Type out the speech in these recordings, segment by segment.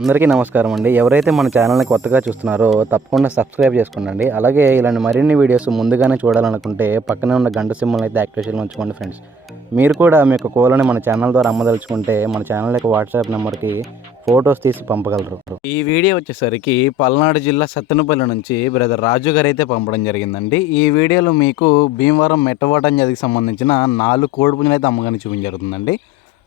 అందరికీ నమస్కారం అండి. ఎవరైతే మన ఛానల్ని కొత్తగా చూస్తున్నారో తప్పకుండా సబ్స్క్రైబ్ చేసుకోండి అలాగే ఇలాంటి మరిన్ని వీడియోస్ ముందుగానే చూడాలనుకుంటే పక్కనే ఉన్న గంట సింబల్ అయితే యాక్టివేషన్లో ఉంచుకోండి ఫ్రెండ్స్. మీరు కూడా మీ యొక్క కోలని మన ఛానల్ ద్వారా అమ్మదలుచుకుంటే మన ఛానల్ యొక్క వాట్సాప్ నెంబర్కి ఫొటోస్ తీసి పంపగలరు. ఈ వీడియో వచ్చేసరికి పల్నాడు జిల్లా సత్తెనపల్లి నుంచి బ్రదర్ రాజు గారు అయితే పంపడం జరిగిందండి. ఈ వీడియోలో మీకు భీమవరం మెట్టవాటం జదికి సంబంధించిన నాలుగు కోడి పుంజులు అయితే అమ్మగానే చూపించ జరుగుతుందండి.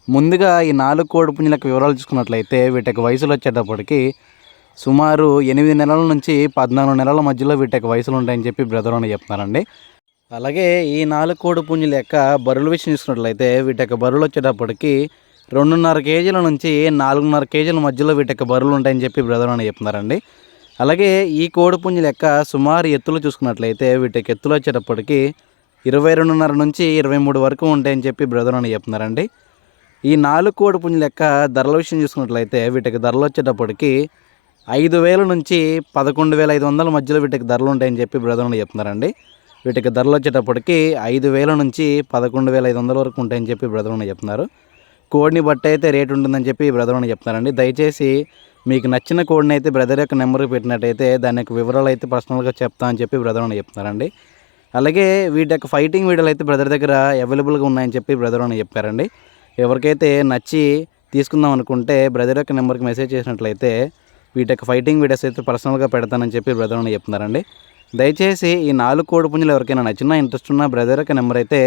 ముందుగా ఈ నాలుగు కోడి పుంజులకు వివరాలు చూసుకున్నట్లయితే వీటికి వయసులు వచ్చేటప్పటికి సుమారు ఎనిమిది నెలల నుంచి పద్నాలుగు నెలల మధ్యలో వీటికి వయసులు ఉంటాయని చెప్పి బ్రదర్ అని చెప్తున్నారండి. అలాగే ఈ నాలుగు కోడి పుంజుల యొక్క బరువుల విషయం చూసుకున్నట్లయితే వీటికి బరులు బరువులు వచ్చేటప్పటికి రెండున్నర కేజీల నుంచి నాలుగున్నర కేజీల మధ్యలో వీటికి బరులు బరువులు ఉంటాయని చెప్పి బ్రదర్ అని చెప్తున్నారండి. అలాగే ఈ కోడి పుంజుల యొక్క సుమారు ఎత్తులు చూసుకున్నట్లయితే వీటికి ఎత్తులు వచ్చేటప్పటికి ఇరవై రెండున్నర నుంచి ఇరవై మూడు వరకు ఉంటాయని చెప్పి బ్రదర్ అని చెప్తున్నారండి. ఈ నాలుగు కోడి పుంజుల యొక్క ధరల విషయం చూసుకున్నట్లయితే వీటికి ధరలు వచ్చేటప్పటికి ఐదు వేల నుంచి పదకొండు వేల ఐదు వందల మధ్యలో వీటికి ధరలు ఉంటాయని చెప్పి బ్రదర్లు చెప్తున్నారండి. వీటికి ధరలు వచ్చేటప్పటికి ఐదు వేల నుంచి పదకొండు వేల ఐదు వందల వరకు ఉంటాయని చెప్పి బ్రదర్లు చెప్తున్నారు. కోడిని బట్టి అయితే రేట్ ఉంటుందని చెప్పి బ్రదర్లు చెప్తున్నారండి. దయచేసి మీకు నచ్చిన కోడిని అయితే బ్రదర్ యొక్క నెంబర్కి పెట్టినట్టయితే దాని యొక్క వివరాలు అయితే పర్సనల్గా చెప్తా అని చెప్పి బ్రదర్ అని చెప్తున్నారండి. అలాగే వీటి యొక్క ఫైటింగ్ వీడియోలు అయితే బ్రదర్ దగ్గర అవైలబుల్గా ఉన్నాయని చెప్పి బ్రదర్ అని చెప్పారండి. ఎవరికైతే నచ్చి తీసుకుందాం అనుకుంటే బ్రదర్ యొక్క నెంబర్కి మెసేజ్ చేసినట్లయితే వీటి యొక్క ఫైటింగ్ వీడియోస్ అయితే పర్సనల్గా పెడతానని చెప్పి బ్రదర్ అని చెప్తున్నారండి. దయచేసి ఈ నాలుగు కోడి పుంజులు ఎవరికైనా నచ్చినా ఇంట్రెస్ట్ ఉన్న బ్రదర్ యొక్క నెంబర్ అయితే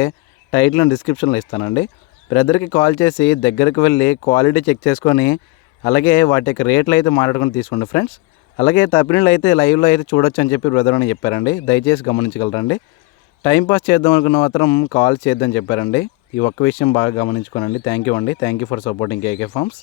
టైటిల్ డిస్క్రిప్షన్లో ఇస్తానండి. బ్రదర్కి కాల్ చేసి దగ్గరకు వెళ్ళి క్వాలిటీ చెక్ చేసుకొని అలాగే వాటి యొక్క రేట్లు అయితే మాట్లాడుకొని తీసుకోండి ఫ్రెండ్స్. అలాగే తప్పినీళ్ళు అయితే లైవ్లో అయితే చూడొచ్చు అని చెప్పి బ్రదర్ అని చెప్పారండి. దయచేసి గమనించగలరండి. టైంపాస్ చేద్దాం అనుకున్న మాత్రం కాల్ చేద్దాం చెప్పారండి. ఈ ఒక్క విషయం బాగా గమనించుకోనండి. థ్యాంక్ యూ అండి. Thank you for supporting KK farms